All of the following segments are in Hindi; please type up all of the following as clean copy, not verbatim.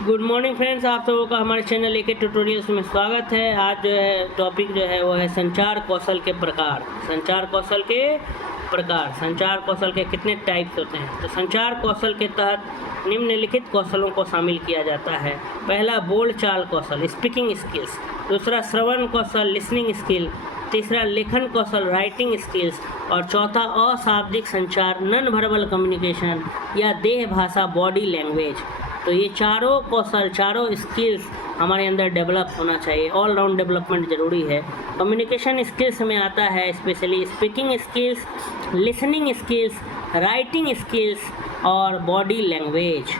गुड मॉर्निंग फ्रेंड्स, आप सबों का हमारे चैनल एके ट्यूटोरियल्स में स्वागत है। आज जो है टॉपिक जो है वो है संचार कौशल के प्रकार। संचार कौशल के प्रकार, संचार कौशल के कितने टाइप्स होते हैं। तो संचार कौशल के तहत निम्नलिखित कौशलों को शामिल किया जाता है। पहला बोलचाल कौशल, स्पीकिंग स्किल्स। दूसरा श्रवण कौशल, लिसनिंग स्किल। तीसरा लेखन कौशल, राइटिंग स्किल्स। और चौथा अशाब्दिक संचार, नॉन वर्बल कम्युनिकेशन या देह भाषा, बॉडी लैंग्वेज। तो ये चारों कौशल, चारों स्किल्स हमारे अंदर डेवलप होना चाहिए। ऑल राउंड डेवलपमेंट ज़रूरी है। कम्युनिकेशन स्किल्स में आता है specially speaking skills, listening skills, writing skills और बॉडी लैंग्वेज।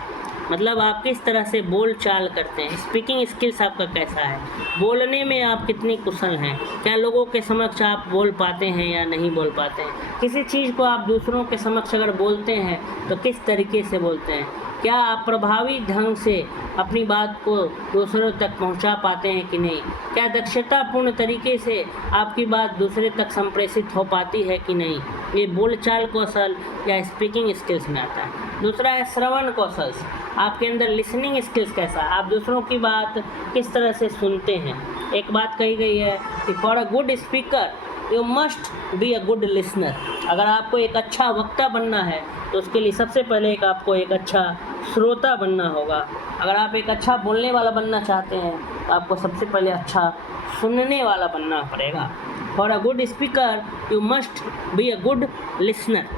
मतलब आप किस तरह से बोल चाल करते हैं। स्पीकिंग स्किल्स आपका कैसा है, बोलने में आप कितनी कुशल हैं, क्या लोगों के समक्ष आप बोल पाते हैं या नहीं बोल पाते हैं। किसी चीज़ को आप दूसरों के समक्ष अगर बोलते हैं तो किस तरीके से बोलते हैं। क्या आप प्रभावी ढंग से अपनी बात को दूसरों तक पहुंचा पाते हैं कि नहीं। क्या दक्षतापूर्ण तरीके से आपकी बात दूसरे तक संप्रेषित हो पाती है कि नहीं। ये बोलचाल कौशल या स्पीकिंग स्किल्स में आता है। दूसरा है श्रवण कौशल, आपके अंदर लिसनिंग स्किल्स कैसा, आप दूसरों की बात किस तरह से सुनते हैं। एक बात कही गई है कि for a good speaker you must be a good listener. अगर आपको एक अच्छा वक्ता बनना है तो उसके लिए सबसे पहले आपको एक अच्छा श्रोता बनना होगा। अगर आप एक अच्छा बोलने वाला बनना चाहते हैं तो आपको सबसे पहले अच्छा सुनने वाला बनना पड़ेगा। For a good speaker you must be a good listener.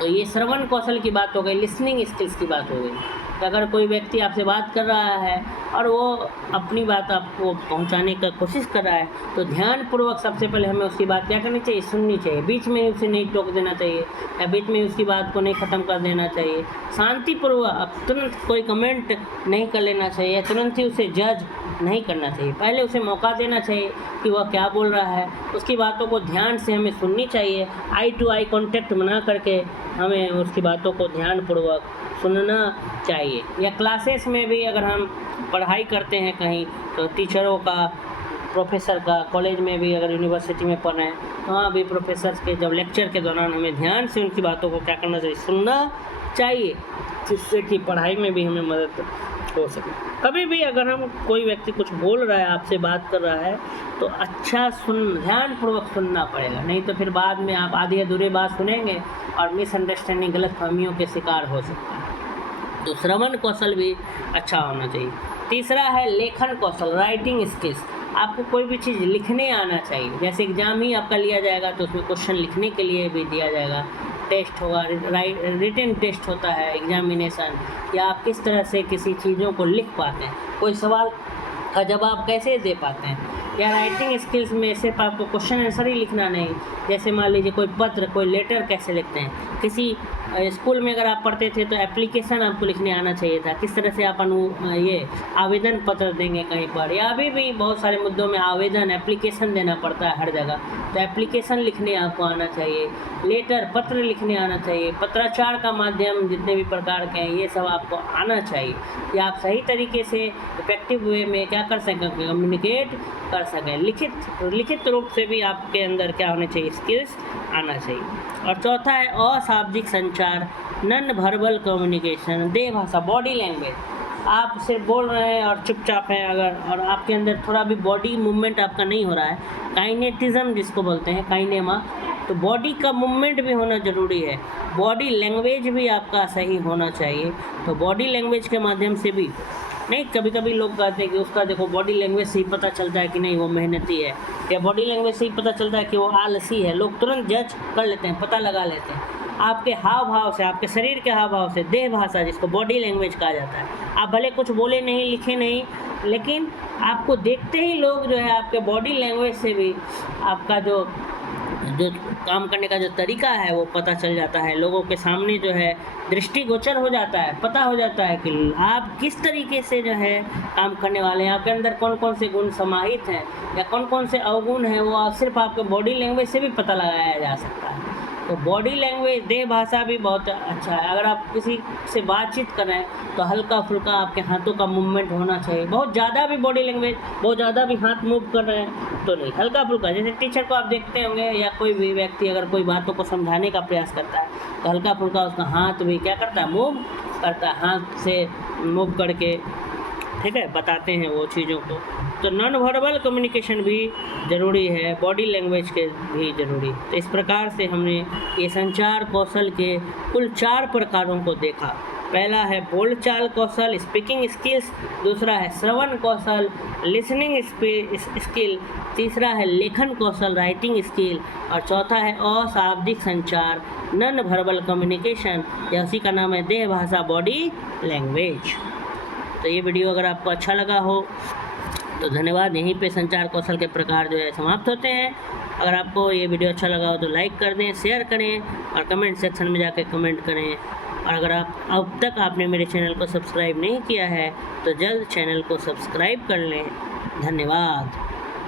तो ये श्रवण कौशल की बात हो गई, लिसनिंग स्किल्स की बात हो गई। तो अगर कोई व्यक्ति आपसे बात कर रहा है और वो अपनी बात आपको पहुंचाने का कोशिश कर रहा है तो ध्यानपूर्वक सबसे पहले हमें उसकी बात क्या करनी चाहिए, सुननी चाहिए। बीच में उसे नहीं टोक देना चाहिए या बीच में उसकी बात को नहीं ख़त्म कर देना चाहिए। शांतिपूर्वक तुरंत कोई कमेंट नहीं कर लेना चाहिए, तुरंत ही उसे जज नहीं करना चाहिए। पहले उसे मौका देना चाहिए कि वह क्या बोल रहा है। उसकी बातों को ध्यान से हमें सुननी चाहिए। आई टू आई कॉन्टेक्ट बना करके हमें उसकी बातों को ध्यानपूर्वक सुनना चाहिए। या क्लासेस में भी अगर हम पढ़ाई करते हैं कहीं तो टीचरों का, प्रोफेसर का, कॉलेज में भी अगर यूनिवर्सिटी में पढ़ रहे हैं तो वहाँ भी प्रोफेसर के जब लेक्चर के दौरान हमें ध्यान से उनकी बातों को क्या करना चाहिए, सुनना चाहिए, जिससे कि पढ़ाई में भी हमें मदद हो सके। कभी भी अगर हम कोई व्यक्ति कुछ बोल रहा है, आपसे बात कर रहा है तो अच्छा ध्यानपूर्वक सुनना पड़ेगा, नहीं तो फिर बाद में आप आधी अधूरी बात सुनेंगे और मिसअंडरस्टैंडिंग, गलतफहमियों के शिकार हो सकता है। तो श्रवण कौशल भी अच्छा होना चाहिए। तीसरा है लेखन कौशल, राइटिंग स्किल्स। आपको कोई भी चीज़ लिखने आना चाहिए। जैसे एग्ज़ाम ही आपका लिया जाएगा तो उसमें क्वेश्चन लिखने के लिए भी दिया जाएगा, टेस्ट होगा, रिटन टेस्ट होता है, एग्जामिनेशन, या आप किस तरह से किसी चीज़ों को लिख पाते हैं, कोई सवाल का जवाब कैसे दे पाते हैं। या राइटिंग स्किल्स में सिर्फ आपको क्वेश्चन आंसर ही लिखना नहीं, जैसे मान लीजिए कोई पत्र, कोई लेटर कैसे लिखते हैं। किसी स्कूल में अगर आप पढ़ते थे तो एप्लीकेशन आपको लिखने आना चाहिए था, किस तरह से आप ये आवेदन पत्र देंगे कहीं पर, या अभी भी बहुत सारे मुद्दों में आवेदन, एप्लीकेशन देना पड़ता है हर जगह, तो एप्लीकेशन लिखने आपको आना चाहिए। लेटर, पत्र लिखने आना चाहिए। पत्राचार का माध्यम जितने भी प्रकार के हैं ये सब आपको आना चाहिए कि आप सही तरीके से इफेक्टिव वे में क्या कर सकें, कम्युनिकेट कर सकें। लिखित रूप से भी आपके अंदर क्या होने चाहिए, स्किल्स आना चाहिए। और चौथा है अशाब्दिक संचार, नॉन वर्बल कम्युनिकेशन, देह भाषा, बॉडी लैंग्वेज। आप सिर्फ बोल रहे हैं और चुपचाप हैं अगर, और आपके अंदर थोड़ा भी बॉडी मूवमेंट आपका नहीं हो रहा है, काइनेटिज्म जिसको बोलते हैं, काइनेमा, तो बॉडी का मूवमेंट भी होना ज़रूरी है। बॉडी लैंग्वेज भी आपका सही होना चाहिए। तो बॉडी लैंग्वेज के माध्यम से भी नहीं, कभी कभी लोग कहते हैं कि उसका देखो बॉडी लैंग्वेज से ही पता चलता है कि नहीं वो मेहनती है, या बॉडी लैंग्वेज से ही पता चलता है कि वो आलसी है। लोग तुरंत जज कर लेते हैं, पता लगा लेते हैं आपके हाव भाव से, आपके शरीर के हाव भाव से, देह भाषा जिसको बॉडी लैंग्वेज कहा जाता है। आप भले कुछ बोले नहीं, लिखे नहीं, लेकिन आपको देखते ही लोग जो है आपके बॉडी लैंग्वेज से भी आपका जो काम करने का जो तरीका है वो पता चल जाता है। लोगों के सामने जो है दृष्टिगोचर हो जाता है, पता हो जाता है कि आप किस तरीके से जो है काम करने वाले हैं, आपके अंदर कौन कौन से गुण समाहित हैं या कौन कौन से अवगुण हैं, वो सिर्फ आपके बॉडी लैंग्वेज से भी पता लगाया जा सकता है। तो बॉडी लैंग्वेज, देह भाषा भी बहुत अच्छा है। अगर आप किसी से बातचीत कर रहे हैं तो हल्का फुल्का आपके हाथों का मूवमेंट होना चाहिए। बहुत ज़्यादा भी बॉडी लैंग्वेज, बहुत ज़्यादा भी हाथ मूव कर रहे हैं तो नहीं, हल्का फुल्का। जैसे टीचर को आप देखते होंगे या कोई भी व्यक्ति अगर कोई बातों को समझाने का प्रयास करता है तो हल्का फुल्का उसका हाथ भी क्या करता है, मूव करता है, हाथ से मूव करके ठीक है, बताते हैं वो चीज़ों को। तो नॉन वर्बल कम्युनिकेशन भी ज़रूरी है, बॉडी लैंग्वेज के भी ज़रूरी। तो इस प्रकार से हमने ये संचार कौशल के कुल 4 प्रकारों को देखा। पहला है बोलचाल कौशल, स्पीकिंग स्किल्स, दूसरा है श्रवण कौशल, लिसनिंग स्किल, तीसरा है लेखन कौशल, राइटिंग स्किल, और चौथा है अशाब्दिक संचार, नॉन वर्बल कम्युनिकेशन, या उसी का नाम है देह भाषा, बॉडी लैंग्वेज। तो ये वीडियो अगर आपको अच्छा लगा हो तो धन्यवाद। यहीं पे संचार कौशल के प्रकार जो है समाप्त होते हैं। अगर आपको ये वीडियो अच्छा लगा हो तो लाइक कर दें, शेयर करें और कमेंट सेक्शन में जाकर कमेंट करें। और अगर आप अब तक आपने मेरे चैनल को सब्सक्राइब नहीं किया है तो जल्द चैनल को सब्सक्राइब कर लें। धन्यवाद।